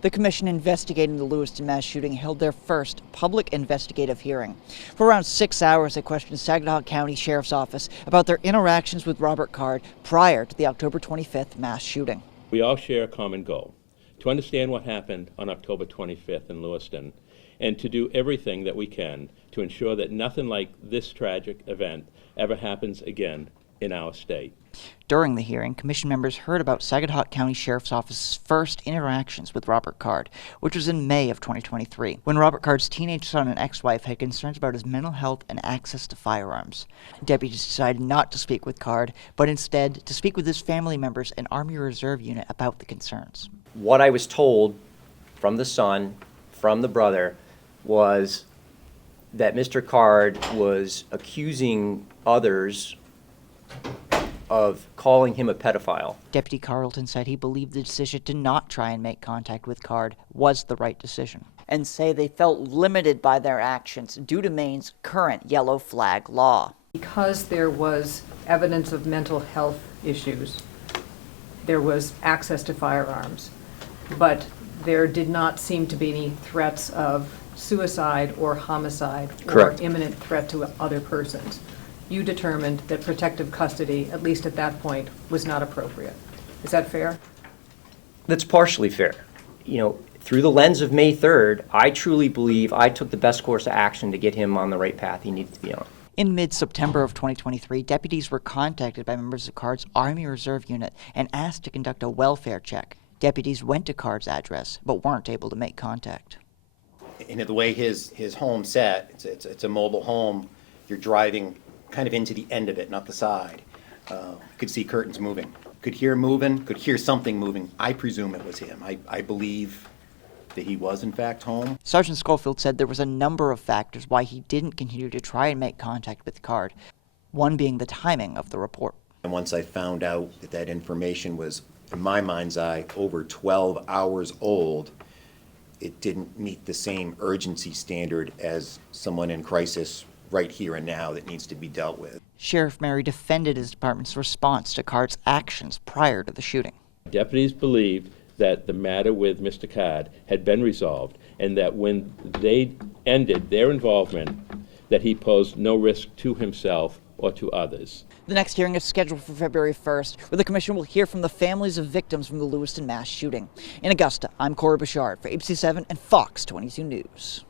The commission investigating the Lewiston mass shooting held their first public investigative hearing. For around 6 hours, they questioned Saginaw County Sheriff's Office about their interactions with Robert Card prior to the October 25th mass shooting. We all share a common goal: to understand what happened on October 25th in Lewiston, and to do everything that we can to ensure that nothing like this tragic event ever happens again in our state. During the hearing, commission members heard about Saginaw County Sheriff's Office's first interactions with Robert Card, which was in May of 2023, when Robert Card's teenage son and ex-wife had concerns about his mental health and access to firearms. Deputies decided not to speak with Card, but instead to speak with his family members and Army Reserve unit about the concerns. What I was told from the son, from the brother, was that Mr. Card was accusing others of calling him a pedophile. Deputy Carlton said he believed the decision to not try and make contact with Card was the right decision, and say they felt limited by their actions due to Maine's current yellow flag law. Because there was evidence of mental health issues, there was access to firearms, but there did not seem to be any threats of suicide or homicide. Correct. Or imminent threat to other persons. You determined that protective custody, at least at that point, was not appropriate. Is that fair? That's partially fair. You know, through the lens of May 3rd, I truly believe I took the best course of action to get him on the right path he needed to be on. In mid-September of 2023, deputies were contacted by members of Card's Army Reserve unit and asked to conduct a welfare check. Deputies went to Card's address, but weren't able to make contact. And the way his home set, it's a mobile home. You're driving kind of into the end of it, not the side. Could see curtains moving, could hear moving, could hear something moving. I presume it was him. I believe that he was in fact home. Sergeant Schofield said there was a number of factors why he didn't continue to try and make contact with Card, one being the timing of the report. And once I found out that that information was, in my mind's eye, over 12 hours old, it didn't meet the same urgency standard as someone in crisis right here and now that needs to be dealt with. Sheriff Mary defended his department's response to Card's actions prior to the shooting. Deputies believed that the matter with Mr. Card had been resolved, and that when they ended their involvement, that he posed no risk to himself or to others. The next hearing is scheduled for February 1st, where the commission will hear from the families of victims from the Lewiston mass shooting. In Augusta, I'm Corey Bouchard for ABC7 and Fox 22 News.